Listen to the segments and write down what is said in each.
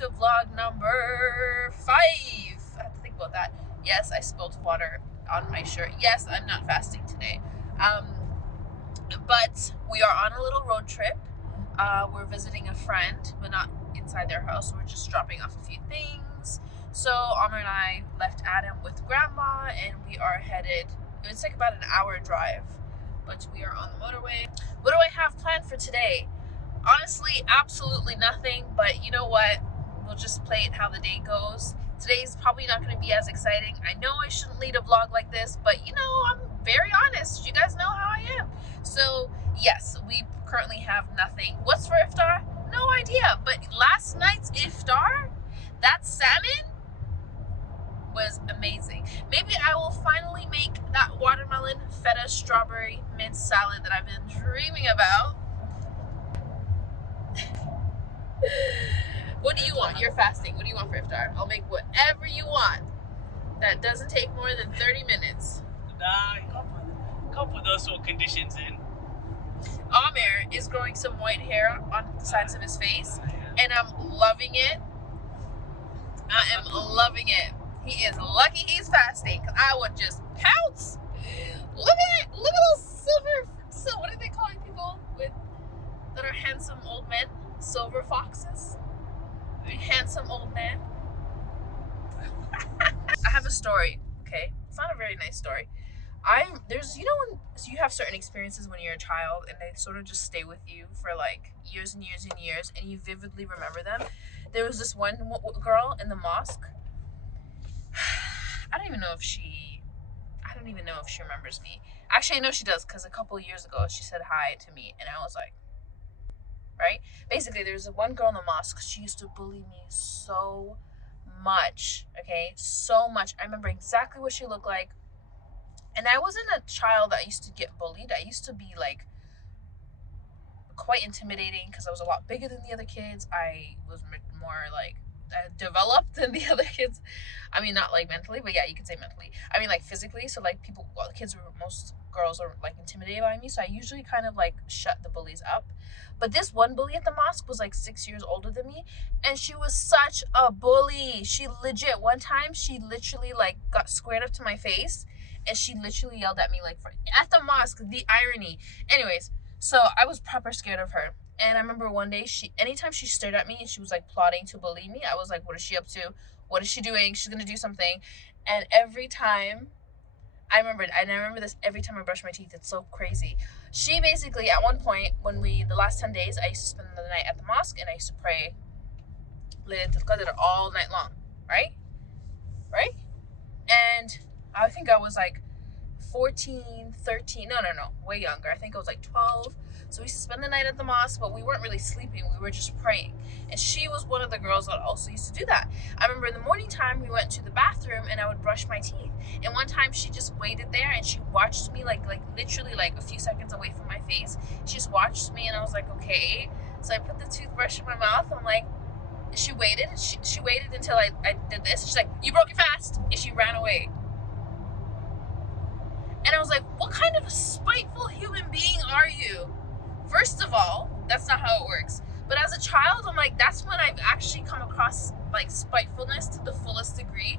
to vlog number 5. I have to think about that. Yes, I spilled water on my shirt. Yes, I'm not fasting today. But we are on a little road trip. We're visiting a friend, but not inside their house. We're just dropping off a few things. So Omar and I left Adam with Grandma, and we are headed. It's like about an hour drive, but we are on the motorway. What do I have planned for today? Honestly, absolutely nothing, but you know what? We'll just play it how the day goes. Today's probably not going to be as exciting. I know I shouldn't lead a vlog like this, but you know, I'm very honest. You guys know how I am. So yes, we currently have nothing. What's for iftar? No idea. But last night's iftar, that salmon was amazing. Maybe I will finally make that watermelon feta strawberry mint salad that I've been dreaming about. What do you want? You're fasting. What do you want for iftar? I'll make whatever you want. That doesn't take more than 30 minutes. Nah, you can't put those sort of conditions in. Aamir is growing some white hair on the sides of his face, and I'm loving it. I am loving it. He is lucky he's fasting, because I would just pounce. Look at it. Look at those silver. So what are they calling people that are handsome old men? Silver foxes. Handsome old man. I have a story. Okay, it's not a very nice story. There's you know when you have certain experiences when you're a child and they sort of just stay with you for like years and years and years, and you vividly remember them. There was this one girl in the mosque. I don't even know if she remembers me. Actually, I know she does, because a couple of years ago she said hi to me, and I was like, right? Basically, there's one girl in the mosque. She used to bully me so much. Okay, so much. I remember exactly what she looked like. And I wasn't a child that used to get bullied. I used to be like quite intimidating because I was a lot bigger than the other kids. I was more like developed than the other kids. I mean, not like mentally, but yeah, you could say mentally. I mean, like physically. So like most girls are like intimidated by me. So I usually kind of like shut the bullies up. But this one bully at the mosque was like 6 years older than me, and she was such a bully. She legit, one time she literally like got squared up to my face, and she literally yelled at me like at the mosque. The irony. Anyways, so I was proper scared of her. And I remember one day, anytime she stared at me and she was like plotting to bully me, I was like, what is she up to? What is she doing? She's gonna do something. And every time, I remember this every time I brush my teeth. It's so crazy. She basically, at one point, the last 10 days, I used to spend the night at the mosque, and I used to pray Laylatul Qadr all night long, right? Right? And I think I was like 14, 13, no, way younger. I think I was like 12. So we used to spend the night at the mosque, but we weren't really sleeping. We were just praying. And she was one of the girls that also used to do that. I remember in the morning time, we went to the bathroom and I would brush my teeth. And one time she just waited there and she watched me like literally like a few seconds away from my face. She just watched me and I was like, okay. So I put the toothbrush in my mouth. I'm like, she waited. She waited until I did this. She's like, you broke it fast. And she ran away. And I was like, what kind of a spiteful human being are you? First of all, that's not how it works. But as a child, I'm like, that's when I've actually come across like spitefulness to the fullest degree.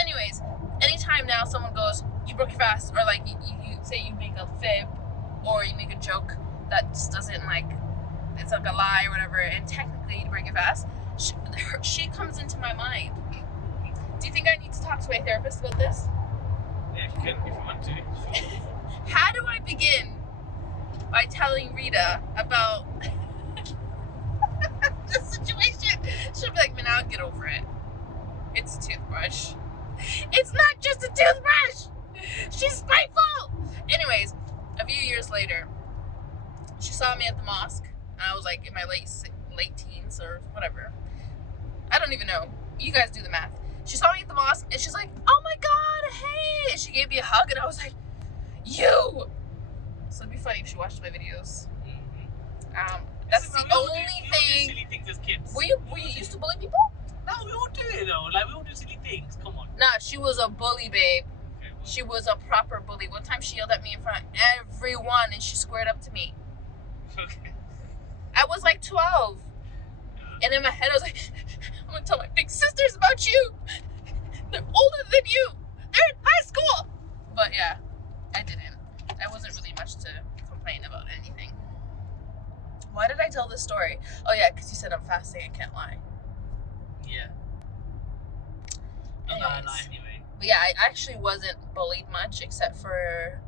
Anyways, anytime now someone goes, you broke your fast, or like you say you make a fib or you make a joke that just doesn't like, it's like a lie or whatever, and technically you break it fast, she comes into my mind. Do you think I need to talk to my therapist about this? Yeah, you can if you want to. Sure. How do I begin by telling Rita about the situation? She'll be like, man, I'll get over it. It's a toothbrush. It's not just a toothbrush. She's spiteful. Anyways, a few years later, she saw me at the mosque. And I was like in my late teens or whatever. I don't even know. You guys do the math. She saw me at the mosque and she's like, oh my God, hey. And she gave me a hug and I was like, you. So it'd be funny if she watched my videos. Mm-hmm. That's the only thing. Silly things as kids. Were you used to bully people? No, we all do it though. Like we all do silly things. Come on. Nah, she was a bully, babe. Okay, well. She was a proper bully. One time she yelled at me in front of everyone and she squared up to me. Okay. I was like 12. And in my head, I was like, I'm gonna tell my big sisters about you. They're older than you. They're in high school. But yeah, I didn't. There wasn't really much to complain about anything. Why did I tell this story? Oh yeah, because you said I'm fasting. I can't lie. Yeah. I'm not lying anyway. But yeah, I actually wasn't bullied much, except for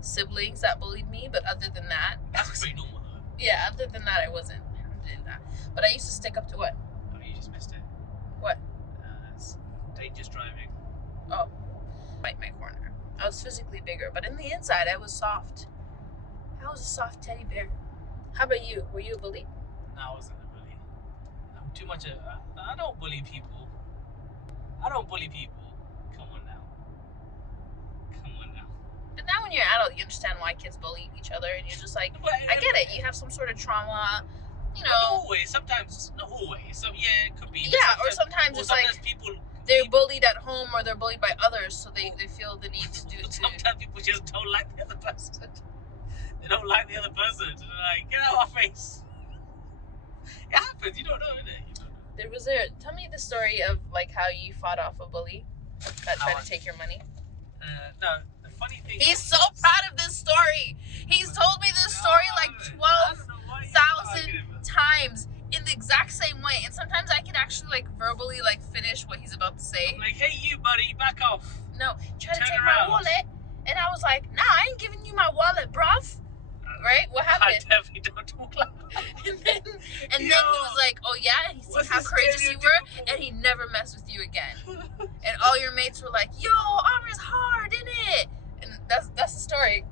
siblings that bullied me. But other than that, That's pretty normal though. yeah, other than that, I wasn't doing that. But I used to stick up to what? Oh, you just missed it. What? It's dangerous driving. Oh, bite my corner. I was physically bigger, but in the inside, I was soft. I was a soft teddy bear. How about you? Were you a bully? No, I wasn't a bully. I'm too much I don't bully people. I don't bully people. Come on now. But now when you're an adult, you understand why kids bully each other, and you're just like, But, I get it. You have some sort of trauma, you Not know. always. Sometimes, not always. So yeah, it could be. Yeah, or sometimes it's like people. they're bullied at home or they're bullied by others, so they feel the need to do it. Sometimes people just don't like the other person. They don't like the other person. So they're like, get out of my face. It happens. You don't know, innit? You don't know. Tell me the story of like how you fought off a bully that tried to take your money. No, the funny thing. He's so proud of this story. He's told me this story like 12,000 times in the exact same way, and sometimes I can actually like verbally like finish what he's about to say. I'm like, hey, you buddy, back off. No, try to Turn take around. my wallet, and I was like, nah, I ain't giving you my wallet, bruv. Right? What I happened? definitely don't talk like that. And then he was like, oh yeah, and he seen What's how the courageous you were, stereotypical- and he never messed with you again. And all your mates were like, yo, Amir's hard, isn't it? And that's the story.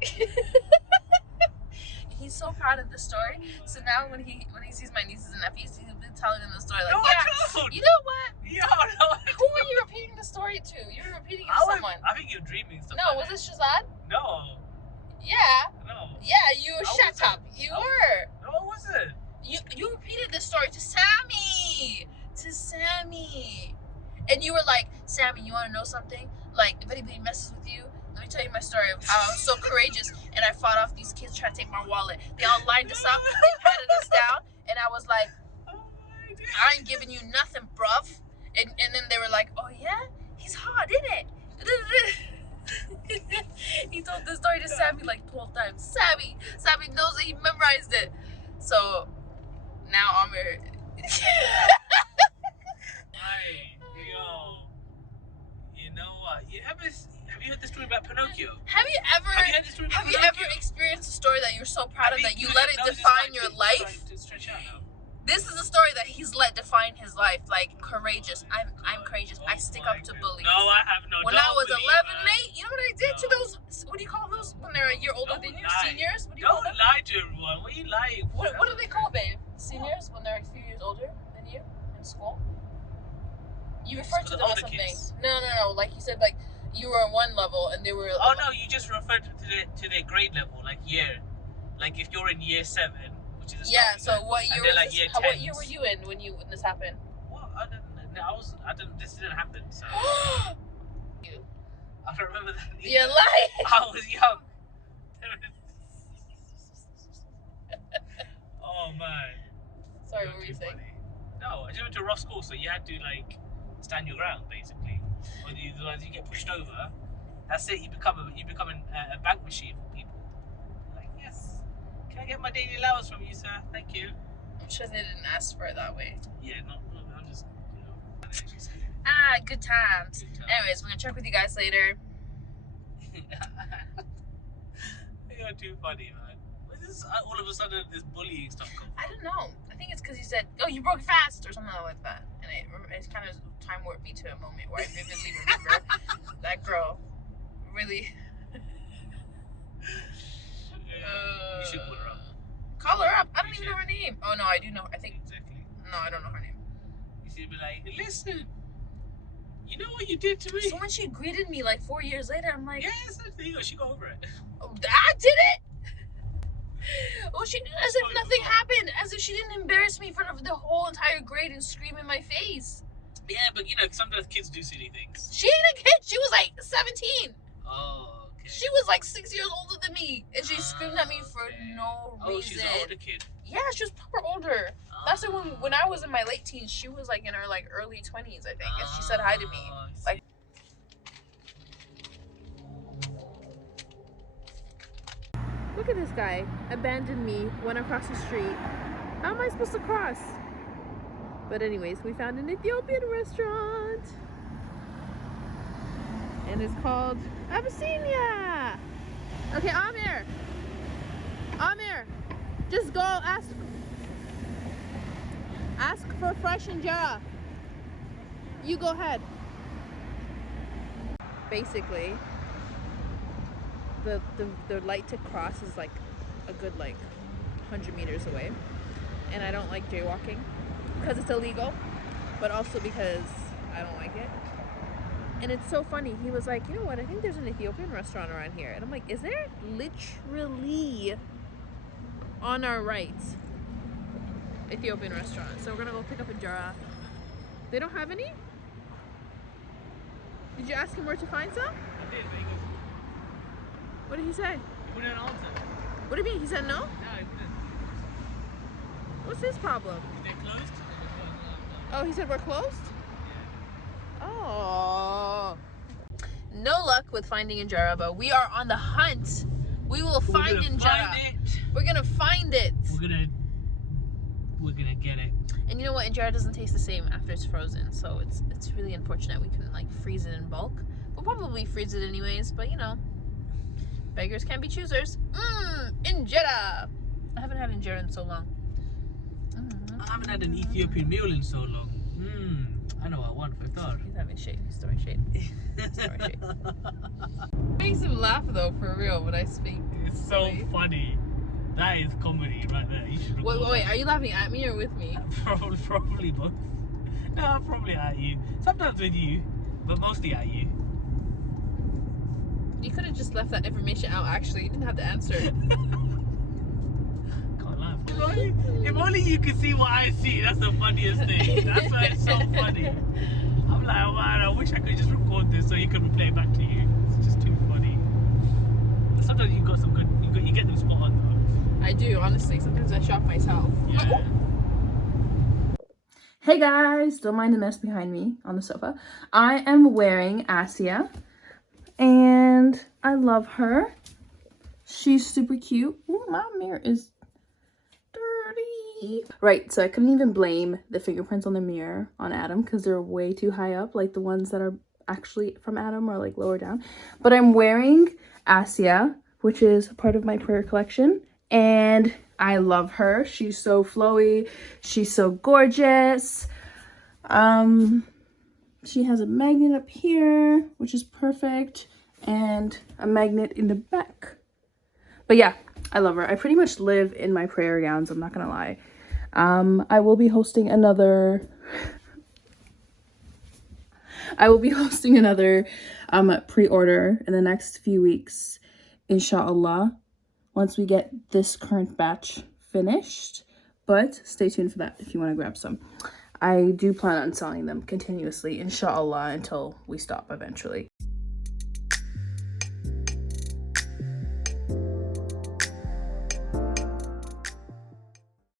He's so proud of the story. So now when he sees my nieces and nephews, he'll be telling them the story like, No, I yeah, don't. you know what? Yo, no. Who are you repeating the story to? You're repeating it to someone. I think you're dreaming stuff. No, like was it Shazad? No, Yeah. no. Yeah, you I shut wasn't. up. You I were. No, it wasn't. You repeated this story to Sammy. To Sammy. And you were like, Sammy, you want to know something? Like, if anybody messes with you, let me tell you my story of how I was so courageous and I fought off these kids trying to take my wallet. They all lined us up, they patted us down, and I was like, Oh my God. I ain't giving you nothing, bruv. And then they were like, oh yeah? He's hard, isn't it? He told the story to Sammy like 12 times. Sammy knows that he memorized it. So now Aamir. Hey, yo. You know what? Have you heard the story about Pinocchio? Have you Have you heard the story about ever Pinocchio? experienced a story that you're so proud of I that mean, you let it that was just define like your to- life? To stretch out now. This is a story that he's let define his life. Like courageous. I'm courageous. I stick up to bullies. No, I have no. When don't I was believe 11, that. mate, you know what I did to No. those? What do you call those when they're a year older Don't than you? lie. Seniors? What do you call Don't them? lie to everyone. What are you lying for? What do they call babe? Seniors when they're a few years older than you in school? You refer to the them as older something. kids. No. Like you said, like you were on one level and they were. Oh no, you just referred to their grade level, like year. Like if you're in year 7, which is a Yeah. starting So level, what and year they're was like this? year What 10s. year were you in when this happened? Well, I didn't. This didn't happen. So You. I don't remember that. Either. You're lying. I was young. Oh man. Sorry, You're what were you too saying? funny. No, I just went to a rough school, so you had to like stand your ground basically. Otherwise, you get pushed over. That's it. You become a bank machine for people. Like, yes. Can I get my daily allowance from you, sir? Thank you. I'm sure they didn't ask for it that way. Yeah, no, I'm just, you know. Good times. Good time. Anyways, we're gonna check with you guys later. You're too funny, man. Where does all of a sudden this bullying stuff come from? I don't know. I think it's because you said, "Oh, you broke fast" or something like that, and it kind of time warped me to a moment where I vividly remember that girl. Really. You should put her up. Call her up. I don't You even know her name. Oh no, I do know. I think Exactly. no, I don't know her name. You should be like, listen, you know what you did to me? So when she greeted me like 4 years later, I'm like, Yes, there you go. She got over it. oh, I did it. Well, as if nothing happened, as if she didn't embarrass me in front of the whole entire grade and scream in my face. Yeah, but you know, sometimes kids do silly things. She ain't a kid. She was like 17. Oh, okay. She was like 6 years older than me, and she screamed at me for Okay. no Oh, she's reason. an older kid. Yeah, she was proper older. That's like when I was in my late teens, she was like in her like early 20s, I think, and she said hi to me. Like, look at this guy abandoned me, went across the street. How am I supposed to cross? But anyways, we found an Ethiopian restaurant, and it's called Abyssinia. Okay, Aamir, just go ask for fresh injera. You go ahead. Basically, the light to cross is like a good like 100 meters away, and I don't like jaywalking because it's illegal, but also because I don't like it. And it's so funny. He was like, you know what? I think there's an Ethiopian restaurant around here, and I'm like, is there? Literally on our right, Ethiopian restaurant. So we're gonna go pick up injera. They don't have any? Did you ask him where to find some? I did, but he goes, What did he say? he wouldn't answer. What do you mean? He said no? No, he wouldn't. What's his problem? They're closed. Oh, he said we're closed? Yeah. Oh. No luck with finding injera, but we are on the hunt. We will find injera. We're gonna find it. We're gonna get it. And you know what? Injera doesn't taste the same after it's frozen, so it's really unfortunate we couldn't like freeze it in bulk. We'll probably freeze it anyways, but you know, beggars can't be choosers. Injera. I haven't had injera in so long. I haven't had an Ethiopian meal in so long. I know what I want for iftar. He's having shade. He's throwing shade. Makes him laugh though, for real, when I speak. It's so funny. That is comedy right there. You should. Wait, are you laughing at me or with me? Probably both. No, probably at you. Sometimes with you, but mostly at you. You could have just left that information out, actually. You didn't have to answer. Can't laugh. If only you could see what I see. That's the funniest thing. That's why it's so funny. I'm like, oh man, I wish I could just record this so you could replay it back to you. It's just too funny. Sometimes you got some good. You get them spot on though. I do, honestly. Sometimes I shock myself. Yeah. Hey guys, don't mind the mess behind me on the sofa. I am wearing Asia, and I love her. She's super cute. Ooh, my mirror is dirty. Right, so I couldn't even blame the fingerprints on the mirror on Adam because they're way too high up. Like the ones that are actually from Adam are like lower down. But I'm wearing Asia, which is part of my prayer collection. And I love her. She's so flowy. She's so gorgeous. She has a magnet up here, which is perfect, and a magnet in the back. But yeah, I love her. I pretty much live in my prayer gowns, I'm not gonna lie. I will be hosting another pre-order in the next few weeks, inshallah, once we get this current batch finished. But stay tuned for that if you want to grab some. I do plan on selling them continuously, inshallah, until we stop eventually.